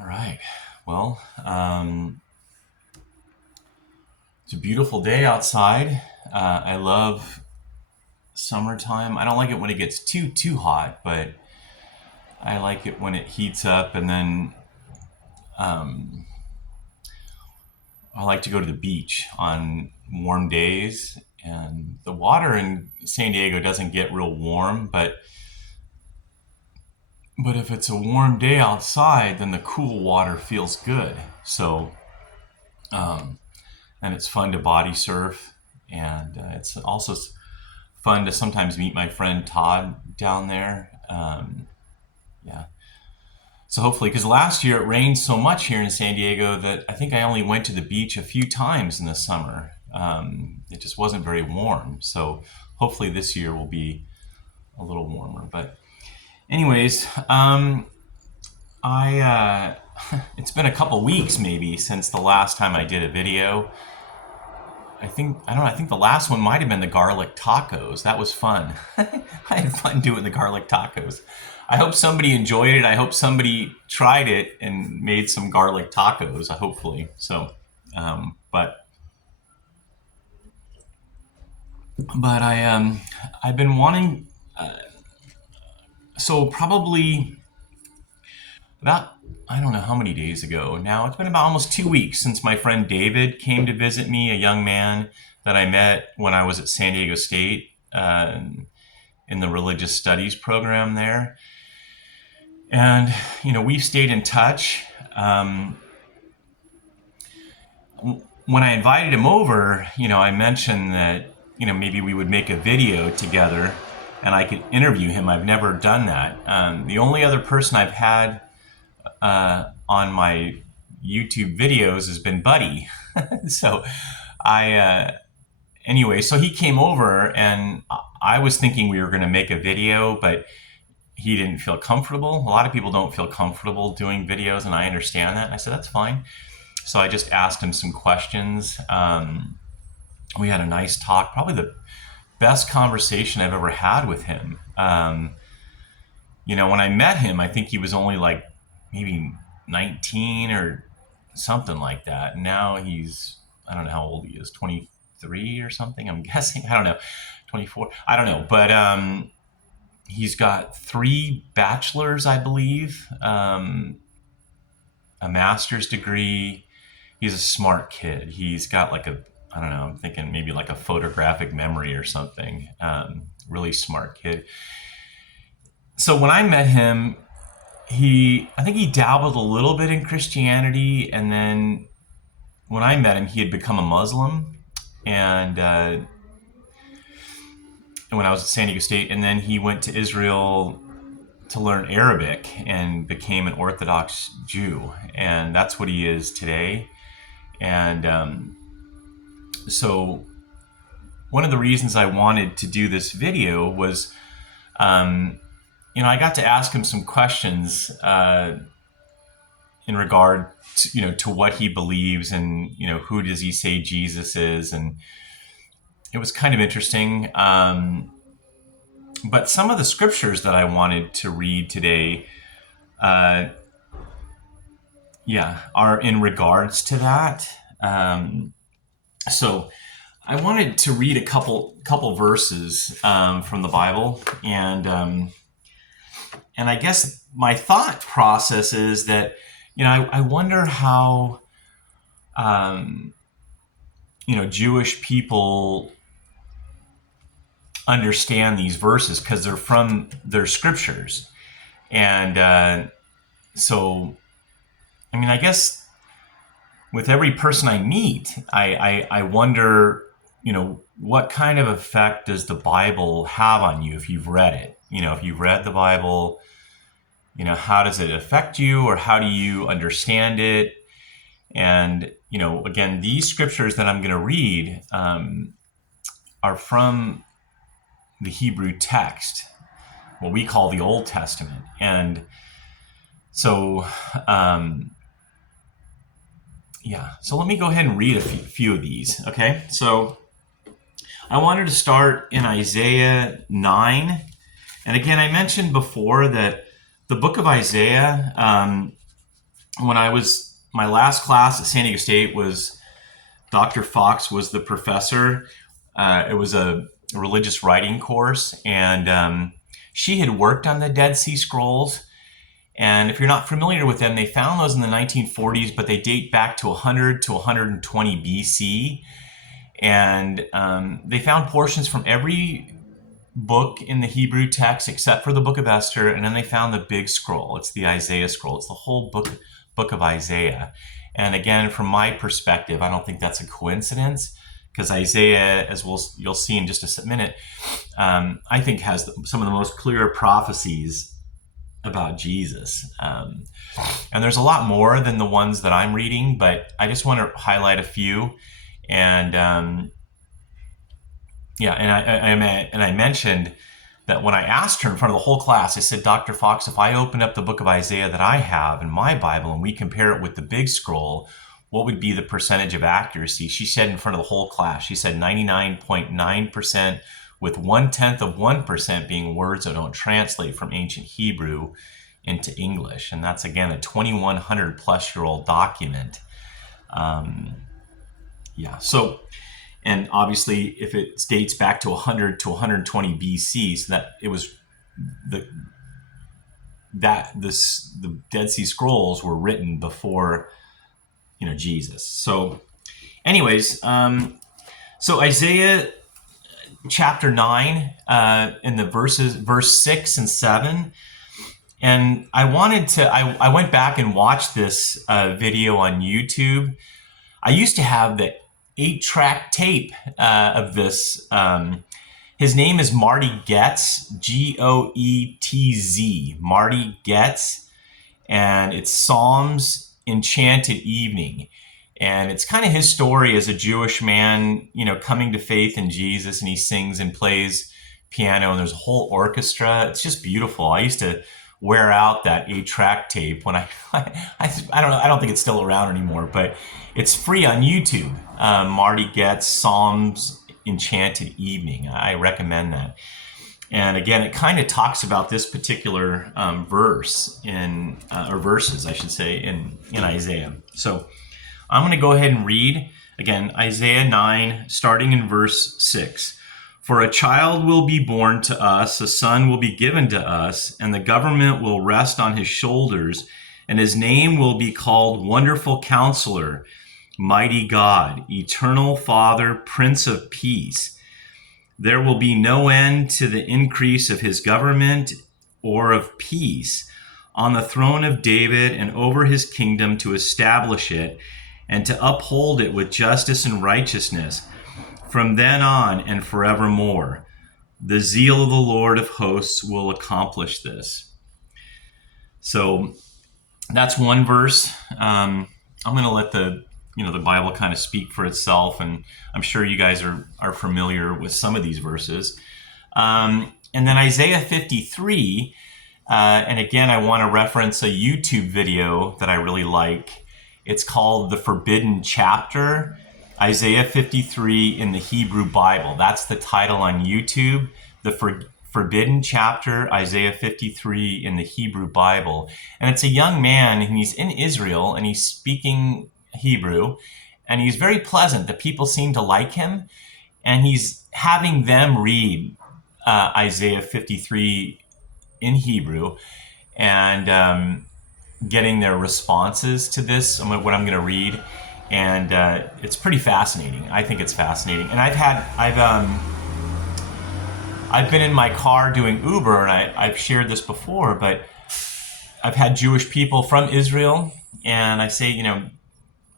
All right. Well, it's a beautiful day outside. I love summertime. I don't like it when it gets too hot, but I like it when it heats up. And then I like to go to the beach on warm days. And the water in San Diego doesn't get real warm, but if it's a warm day outside, then the cool water feels good. So and it's fun to body surf, and it's also fun to sometimes meet my friend Todd down there. Yeah. So hopefully, because last year it rained so much here in San Diego that I think I only went to the beach a few times in the summer. It just wasn't very warm. So hopefully this year will be a little warmer. But anyways, it's been a couple weeks maybe since the last time I did a video. I don't know, I think the last one might have been the garlic tacos. That was fun. I had fun doing the garlic tacos. I hope somebody enjoyed it. I hope somebody tried it and made some garlic tacos, hopefully. So, but I've been wanting, so probably about, I don't know how many days ago now. It's been about almost 2 weeks since my friend David came to visit me, a young man that I met when I was at San Diego State in the religious studies program there. And, we've stayed in touch. When I invited him over, I mentioned that, maybe we would make a video together and I could interview him. I've never done that. The only other person I've had on my YouTube videos has been Buddy. So anyway, so he came over and I was thinking we were going to make a video, but he didn't feel comfortable. A lot of people don't feel comfortable doing videos, and I understand that. And I said, that's fine. So I just asked him some questions. We had a nice talk, probably the best conversation I've ever had with him. When I met him, I think he was only like maybe 19 or something like that. And now I don't know how old he is, 23 or something, I'm guessing. I don't know, 24. I don't know. But he's got 3 bachelors, I believe, a master's degree. He's a smart kid. He's got I don't know, I'm thinking maybe like a photographic memory or something. Really smart kid. So when I met him, I think he dabbled a little bit in Christianity, and then when I met him, he had become a Muslim, and when I was at San Diego State, and then he went to Israel to learn Arabic and became an Orthodox Jew, and that's what he is today. And so one of the reasons I wanted to do this video was, I got to ask him some questions in regard to what he believes, and who does he say Jesus is, and it was kind of interesting. But some of the scriptures that I wanted to read today, are in regards to that. So I wanted to read a couple verses from the Bible, and I guess my thought process is that I wonder how Jewish people understand these verses, because they're from their scriptures. And so, I guess with every person I meet, I wonder, what kind of effect does the Bible have on you if you've read it? If you've read the Bible, how does it affect you, or how do you understand it? And, again, these scriptures that I'm going to read are from the Hebrew text, what we call the Old Testament. And so, so let me go ahead and read a few of these, okay? So I wanted to start in Isaiah 9. And again, I mentioned before that the book of Isaiah my last class at San Diego State was Dr. Fox was the professor. It was a religious writing course, and she had worked on the Dead Sea Scrolls. And if you're not familiar with them, they found those in the 1940s, but they date back to 100 to 120 BC. And they found portions from every book in the Hebrew text except for the book of Esther, and then they found the big scroll. It's the Isaiah scroll. It's the whole book of Isaiah. And again, from my perspective, I don't think that's a coincidence, because Isaiah, as you'll see in just a minute, I think has some of the most clear prophecies about Jesus. And there's a lot more than the ones that I'm reading, but I just want to highlight a few. And I mentioned that when I asked her in front of the whole class, I said, Dr. Fox, if I open up the book of Isaiah that I have in my Bible and we compare it with the big scroll, what would be the percentage of accuracy? She said in front of the whole class, she said 99.9%, with 0.1% being words that don't translate from ancient Hebrew into English. And that's, again, a 2,100 plus year old document. So, and obviously if it dates back to 100 to 120 BC, so that it was the Dead Sea Scrolls were written before, Jesus. So anyways, so Isaiah chapter 9, in the verse 6 and 7. And I went back and watched this video on YouTube. I used to have the 8-track tape of this. His name is Marty Goetz, Goetz, Marty Goetz, and it's Psalms Enchanted Evening. And it's kind of his story as a Jewish man, coming to faith in Jesus, and he sings and plays piano, and there's a whole orchestra. It's just beautiful. I used to wear out that 8-track tape when I don't know, I don't think it's still around anymore, but it's free on YouTube. Marty Goetz, Psalms Enchanted Evening. I recommend that. And again, it kind of talks about this particular verses, I should say, in Isaiah. So I'm going to go ahead and read, again, Isaiah 9, starting in verse 6. For a child will be born to us, a son will be given to us, and the government will rest on his shoulders, and his name will be called Wonderful Counselor, Mighty God, Eternal Father, Prince of Peace. There will be no end to the increase of his government or of peace on the throne of David and over his kingdom, to establish it and to uphold it with justice and righteousness from then on and forevermore. The zeal of the Lord of hosts will accomplish this. So that's one verse. I'm going to let the Bible kind of speak for itself, and I'm sure you guys are familiar with some of these verses. And then Isaiah 53, and again, I want to reference a YouTube video that I really like. It's called The Forbidden Chapter, Isaiah 53 in the Hebrew Bible. That's the title on YouTube, The Forbidden Chapter, Isaiah 53 in the Hebrew Bible. And it's a young man, and he's in Israel, and he's speaking Hebrew, and he's very pleasant. The people seem to like him, and he's having them read Isaiah 53 in Hebrew, and getting their responses to this, what I'm going to read. And it's pretty fascinating. I think it's fascinating. And I've been in my car doing Uber, and I've shared this before, but I've had Jewish people from Israel, and I say,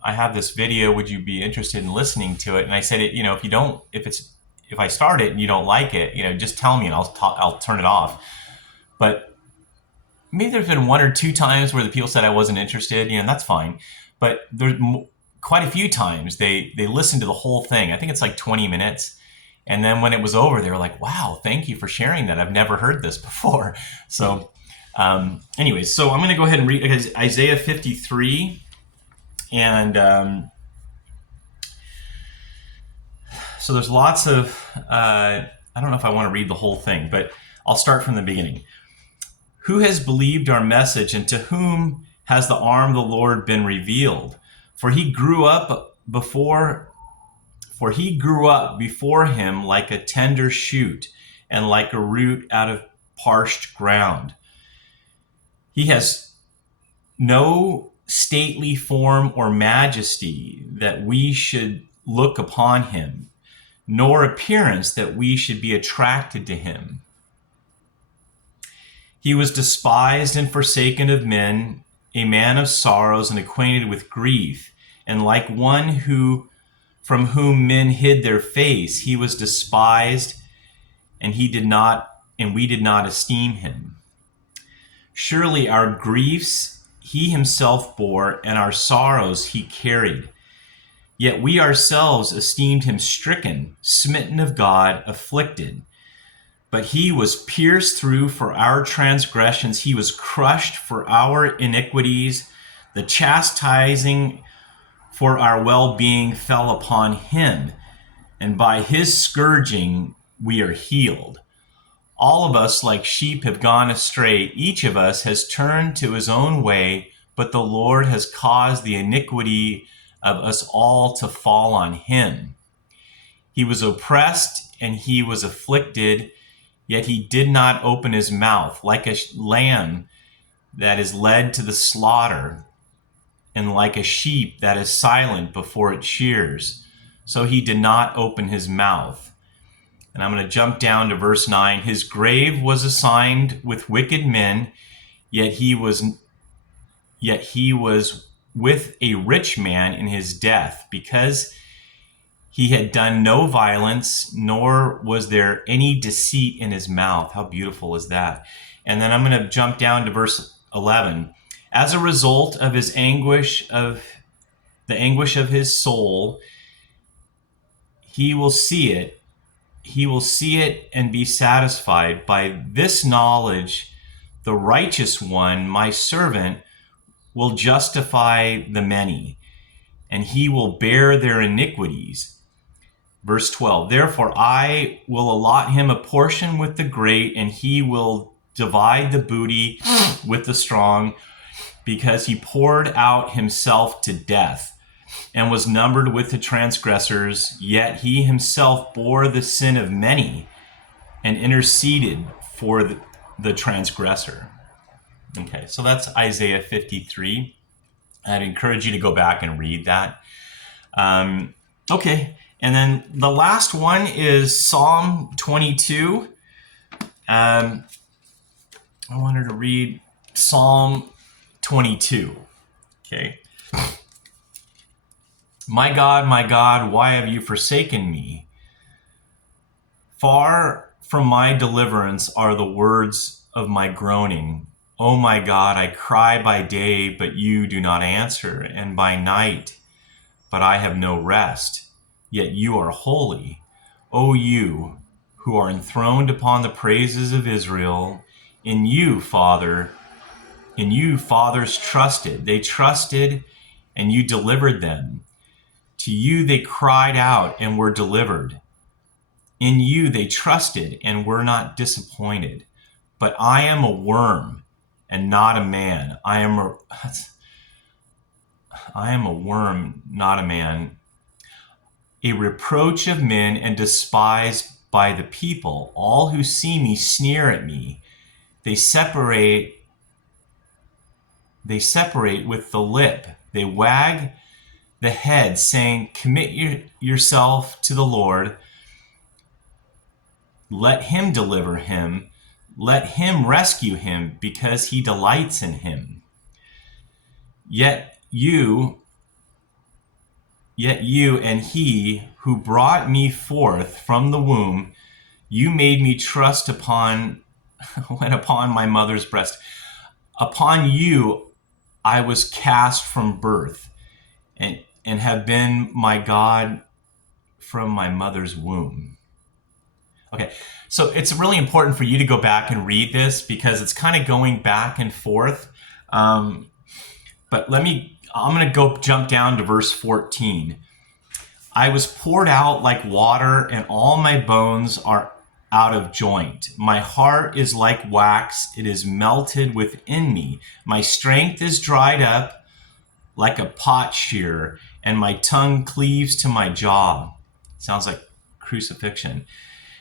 I have this video. Would you be interested in listening to it? And I said, if I start it and you don't like it, just tell me and I'll turn it off. But maybe there's been one or two times where the people said I wasn't interested, and that's fine. But there's quite a few times they listened to the whole thing. I think it's like 20 minutes. And then when it was over, they were like, wow, thank you for sharing that. I've never heard this before. So anyways, so I'm going to go ahead and read Isaiah 53. And so there's lots of, I don't know if I want to read the whole thing, but I'll start from the beginning. Who has believed our message, and to whom has the arm of the Lord been revealed. For he grew up before him like a tender shoot, and like a root out of parched ground. He has no stately form or majesty that we should look upon him, nor appearance that we should be attracted to him. He was despised and forsaken of men, a man of sorrows and acquainted with grief, and like one from whom men hid their face, he was despised, and we did not esteem him. Surely our griefs he himself bore, and our sorrows he carried. Yet we ourselves esteemed him stricken, smitten of God, afflicted. But he was pierced through for our transgressions. He was crushed for our iniquities. The chastising for our well-being fell upon him, and by his scourging we are healed. All of us like sheep have gone astray. Each of us has turned to his own way, but the Lord has caused the iniquity of us all to fall on him. He was oppressed and he was afflicted, yet he did not open his mouth. Like a lamb that is led to the slaughter, and like a sheep that is silent before it shears, so he did not open his mouth. And I'm going to jump down to verse 9. His grave was assigned with wicked men, yet he was with a rich man in his death, because he had done no violence, nor was there any deceit in his mouth. How beautiful is that? And then I'm going to jump down to verse 11. As a result of the anguish of his soul, he will see it. He will see it and be satisfied. By this knowledge, the righteous one, my servant, will justify the many, and he will bear their iniquities. Verse 12, therefore I will allot him a portion with the great, and he will divide the booty with the strong, because he poured out himself to death and was numbered with the transgressors, yet he himself bore the sin of many and interceded for the transgressor. Okay, so that's Isaiah 53. I'd encourage you to go back and read that. Okay, and then the last one is Psalm 22. I wanted to read Psalm 22. Okay. My God, why have you forsaken me? Far from my deliverance are the words of my groaning. O my God, I cry by day, but you do not answer, and by night, but I have no rest. Yet you are holy, O you who are enthroned upon the praises of Israel. In you, fathers trusted. They trusted, and you delivered them. To you they cried out and were delivered. In you they trusted and were not disappointed. But I am a worm and not a man. I am a worm, not a man, a reproach of men and despised by the people. All who see me sneer at me. They separate with the lip. They wag the head, saying, commit yourself to the Lord. Let him deliver him. Let him rescue him, because he delights in him. Yet you and he who brought me forth from the womb, you made me trust upon my mother's breast. Upon you I was cast from birth, and have been my God from my mother's womb. Okay, so it's really important for you to go back and read this, because it's kind of going back and forth. But I'm going to jump down to verse 14. I was poured out like water, and all my bones are out of joint. My heart is like wax, it is melted within me. My strength is dried up like a potsherd, and my tongue cleaves to my jaw. Sounds like crucifixion.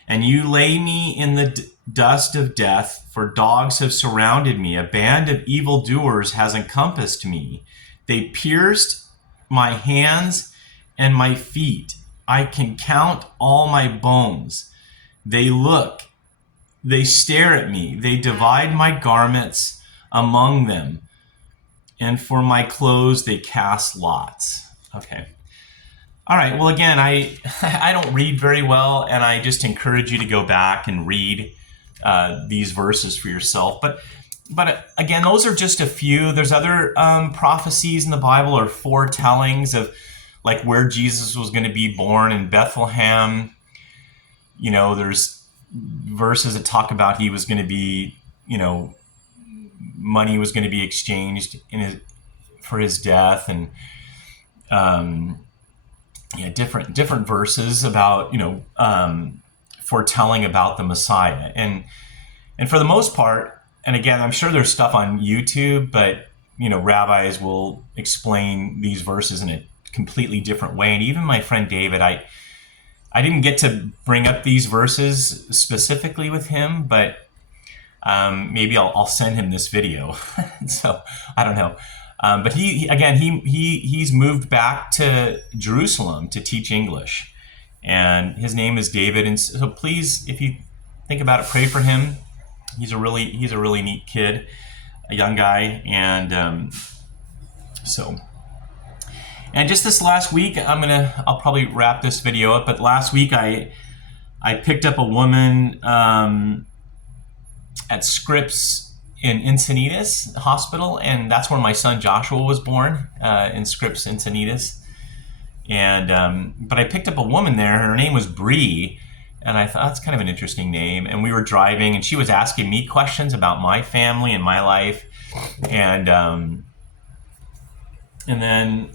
And you lay me in the dust of death, for dogs have surrounded me. A band of evildoers has encompassed me. They pierced my hands and my feet. I can count all my bones. They look, they stare at me. They divide my garments among them. And for my clothes, they cast lots. Okay. All right. Well, again, I I don't read very well, and I just encourage you to go back and read these verses for yourself. But again, those are just a few. There's other prophecies in the Bible or foretellings of like where Jesus was going to be born in Bethlehem. You know, there's verses that talk about he was going to be, you know, money was going to be exchanged for his death, and different verses about, you know, foretelling about the Messiah, and for the most part. And again, I'm sure there's stuff on YouTube, but you know, rabbis will explain these verses in a completely different way. And even my friend David, I didn't get to bring up these verses specifically with him, but maybe I'll send him this video. So I don't know. But he's moved back to Jerusalem to teach English, and his name is David. And so please, if you think about it, pray for him. He's a really neat kid, a young guy, and and just this last week, I'll probably wrap this video up. But last week I picked up a woman at Scripps in Encinitas Hospital, and that's where my son Joshua was born, in Scripps, Encinitas. And but I picked up a woman there. Her name was Bri, and I thought that's kind of an interesting name. And we were driving, and she was asking me questions about my family and my life, and then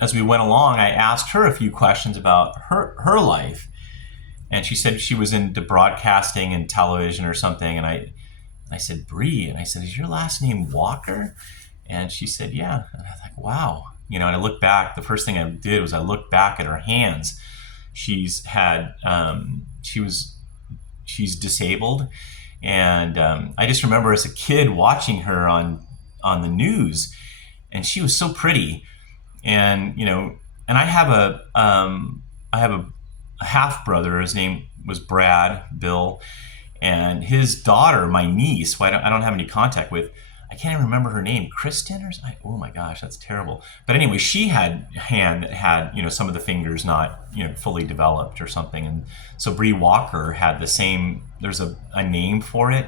as we went along, I asked her a few questions about her life. And she said she was into broadcasting and television or something. And I said, Bri, and I said, is your last name Walker? And she said, yeah. And I was like, wow. You know, and I looked back, the first thing I did was I looked back at her hands. She's disabled. And I just remember as a kid watching her on the news, and she was so pretty. And, you know, and I have a half brother. His name was Bill, and his daughter, my niece, who I don't have any contact with. I can't even remember her name, Kristen or something. Oh my gosh, that's terrible. But anyway, she had a hand that had, you know, some of the fingers not, you know, fully developed or something. And so Bri Walker had the same. There's a name for it.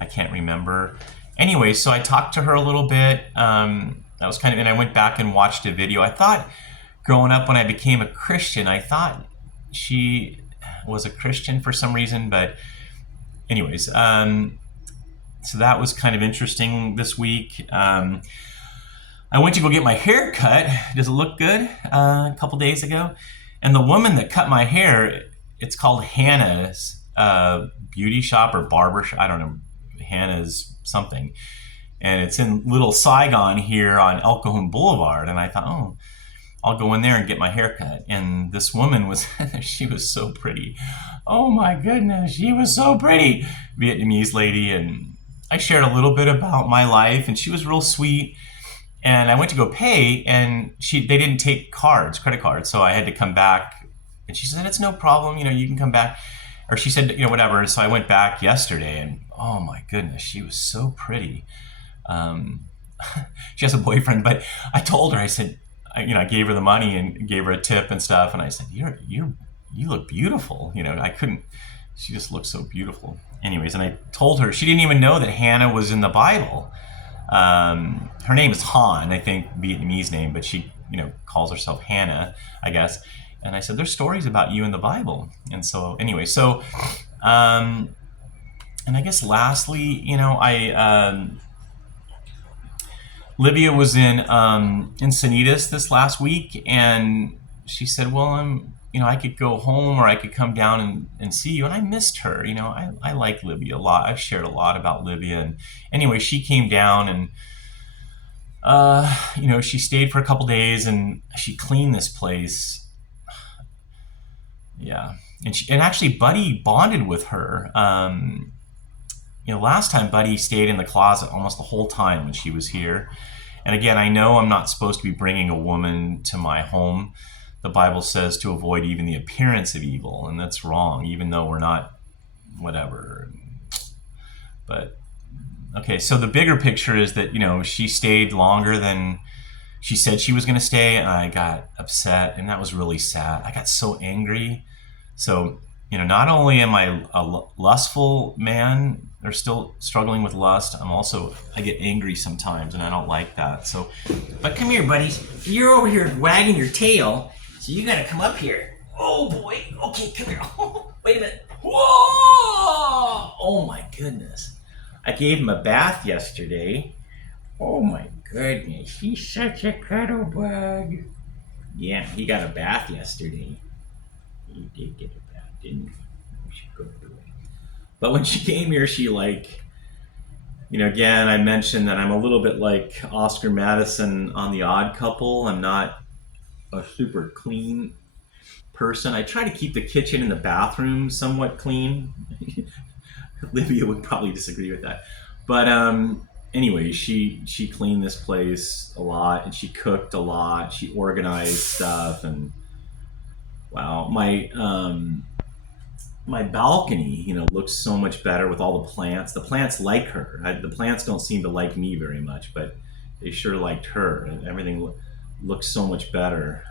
I can't remember. Anyway, so I talked to her a little bit. That was kind of, and I went back and watched a video. I thought growing up when I became a Christian, I thought she was a Christian for some reason, but anyways, so that was kind of interesting this week. I went to go get my hair cut. Does it look good? A couple days ago. And the woman that cut my hair, it's called Hannah's beauty shop or barber shop. I don't know. Hannah's something. And it's in Little Saigon here on El Cajon Boulevard. And I thought, oh, I'll go in there and get my hair cut. And this woman was, she was so pretty. Oh my goodness, she was so pretty. Vietnamese lady. And I shared a little bit about my life, and she was real sweet. And I went to go pay, and they didn't take credit cards. So I had to come back. And she said, it's no problem. You know, you can come back. Or she said, you know, whatever. So I went back yesterday, and oh my goodness, she was so pretty. She has a boyfriend, but I told her, I said, I gave her the money and gave her a tip and stuff. And I said, you look beautiful. You know, she just looked so beautiful. Anyways, and I told her, she didn't even know that Hannah was in the Bible. Her name is Han, I think, Vietnamese name, but she, you know, calls herself Hannah, I guess. And I said, there's stories about you in the Bible. And so anyway, and I guess lastly, you know, Livia was in Encinitas this last week, and she said, well, I could go home or I could come down and see you. And I missed her. I like Libya a lot. I've shared a lot about Libya. And anyway, she came down and, she stayed for a couple days and she cleaned this place. Yeah. And actually Buddy bonded with her. Last time Buddy stayed in the closet almost the whole time when she was here. And again, I know I'm not supposed to be bringing a woman to my home. The Bible says to avoid even the appearance of evil, and that's wrong, even though we're not whatever. But okay, so the bigger picture is that, she stayed longer than she said she was going to stay, and I got upset, and that was really sad. I got so angry. So, not only am I a lustful man, or still struggling with lust, I get angry sometimes, and I don't like that. So, but come here, buddies. You're over here wagging your tail, so you gotta come up here. Oh boy. Okay, come here. Oh, wait a minute. Whoa! Oh my goodness. I gave him a bath yesterday. Oh my goodness. He's such a cuddle bug. Yeah, he got a bath yesterday. He did get a bath, didn't he? We should go through it. But when she came here, she again, I mentioned that I'm a little bit like Oscar Madison on The Odd Couple. I'm not a super clean person. I try to keep the kitchen and the bathroom somewhat clean. Livia would probably disagree with that. But anyway, she cleaned this place a lot and she cooked a lot. She organized stuff and wow, my balcony, looks so much better with all the plants. The plants like her. The plants don't seem to like me very much, but they sure liked her. And everything looks so much better.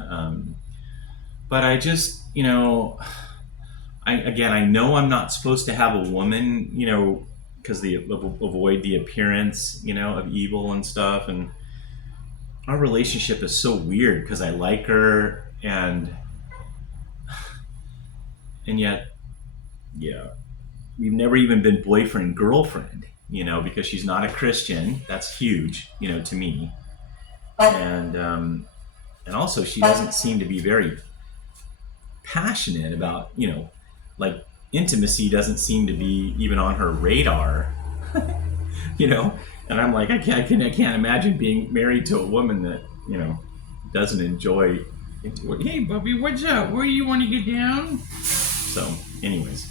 But I just, I know I'm not supposed to have a woman, because they avoid the appearance, of evil and stuff. And our relationship is so weird because I like her and yet, yeah, we've never even been boyfriend girlfriend, because she's not a Christian. That's huge, to me. And also she doesn't seem to be very passionate about, like intimacy doesn't seem to be even on her radar, And I'm like, I can't imagine being married to a woman that, doesn't enjoy. Hey, Bubby, what's up? Where you want to get down? So, anyways.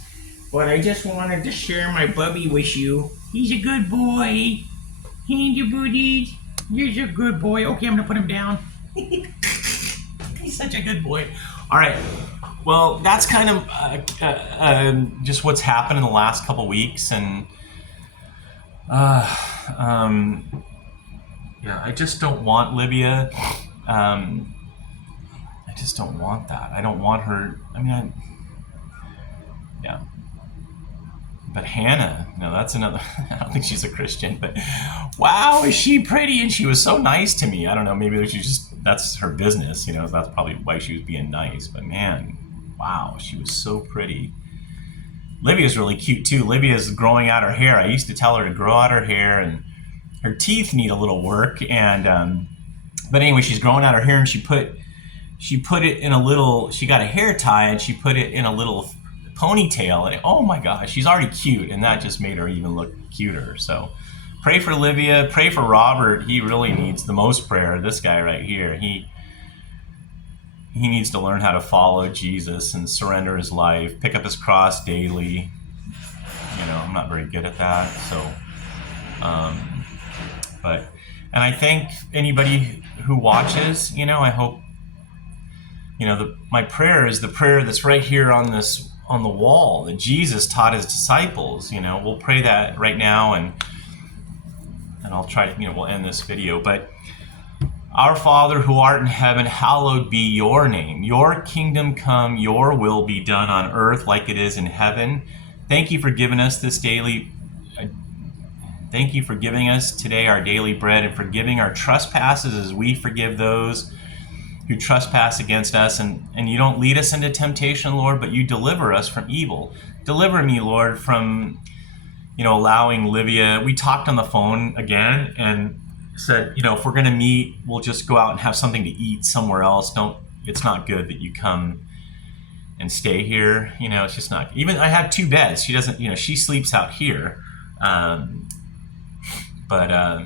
But I just wanted to share my Bubby with you. He's a good boy. Hand your booties. You're a good boy. Okay, I'm going to put him down. He's such a good boy. All right. Well, that's kind of just what's happened in the last couple weeks. And, yeah, I just don't want Libya. I just don't want that. I don't want her. Yeah. But Hannah, no, that's another. I don't think she's a Christian, but wow, is she pretty? And she was so nice to me. I don't know, maybe that's her business, that's probably why she was being nice. But man, wow, she was so pretty. Livia's really cute too. Livia's growing out her hair. I used to tell her to grow out her hair, and her teeth need a little work. And but anyway, she's growing out her hair, and she put it in a little. She got a hair tie, and she put it in a little ponytail, and oh my gosh, she's already cute, and that just made her even look cuter. So pray for Livia, pray for Robert. He really needs the most prayer. This guy right here, he needs to learn how to follow Jesus and surrender his life, pick up his cross daily. I'm not very good at that. So and I thank anybody who watches. I hope my prayer is the prayer that's right here on the wall that Jesus taught his disciples. We'll pray that right now, and I'll try to, we'll end this video. But our Father who art in heaven, hallowed be your name. Your kingdom come, your will be done on earth like it is in heaven. Thank you for giving us Thank you for giving us today our daily bread, and forgiving our trespasses as we forgive those who trespass against us. And you don't lead us into temptation, Lord, but you deliver us from evil. Deliver me, Lord, from, allowing Livia. We talked on the phone again and said, if we're going to meet, we'll just go out and have something to eat somewhere else. It's not good that you come and stay here. It's just not. Even I have 2 beds. She doesn't. She sleeps out here. But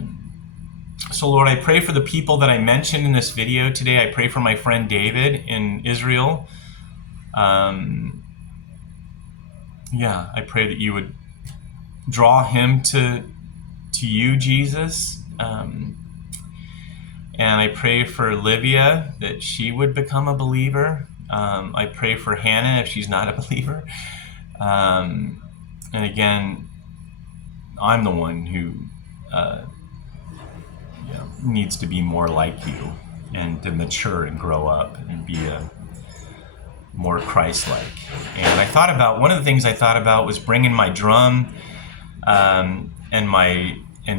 so Lord, I pray for the people that I mentioned in this video today. I pray for my friend David in Israel. I pray that you would draw him to you, Jesus. And I pray for Livia, that she would become a believer. I pray for Hannah if she's not a believer. And again, I'm the one who needs to be more like you and to mature and grow up and be more Christ-like. And I thought about, one of the things I thought about was bringing my drum and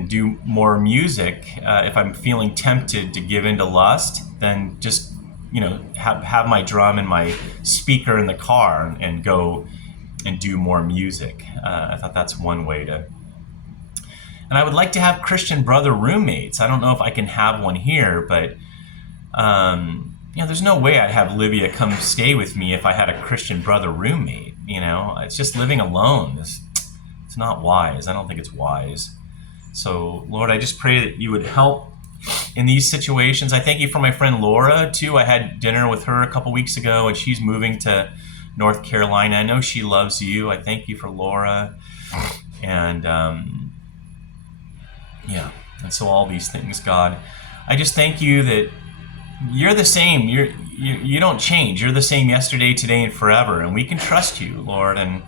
do more music. If I'm feeling tempted to give into lust, then just have my drum and my speaker in the car and go and do more music. I thought that's one way to. And I would like to have Christian brother roommates. I don't know if I can have one here, but there's no way I'd have Livia come stay with me if I had a Christian brother roommate. It's just living alone. It's not wise. I don't think it's wise. So, Lord, I just pray that you would help in these situations. I thank you for my friend Laura, too. I had dinner with her a couple weeks ago, and she's moving to North Carolina. I know she loves you. I thank you for Laura. And, and so all these things, God. I just thank you that you're the same. You don't change. You're the same yesterday, today, and forever. And we can trust you, Lord. And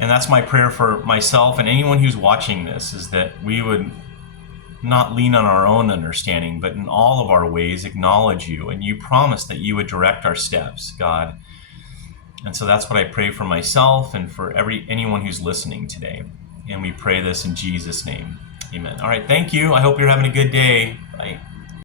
that's my prayer for myself and anyone who's watching this, is that we would not lean on our own understanding, but in all of our ways acknowledge you. And you promised that you would direct our steps, God. And so that's what I pray for myself and for anyone who's listening today. And we pray this in Jesus' name. Amen. All right. Thank you. I hope you're having a good day. Bye.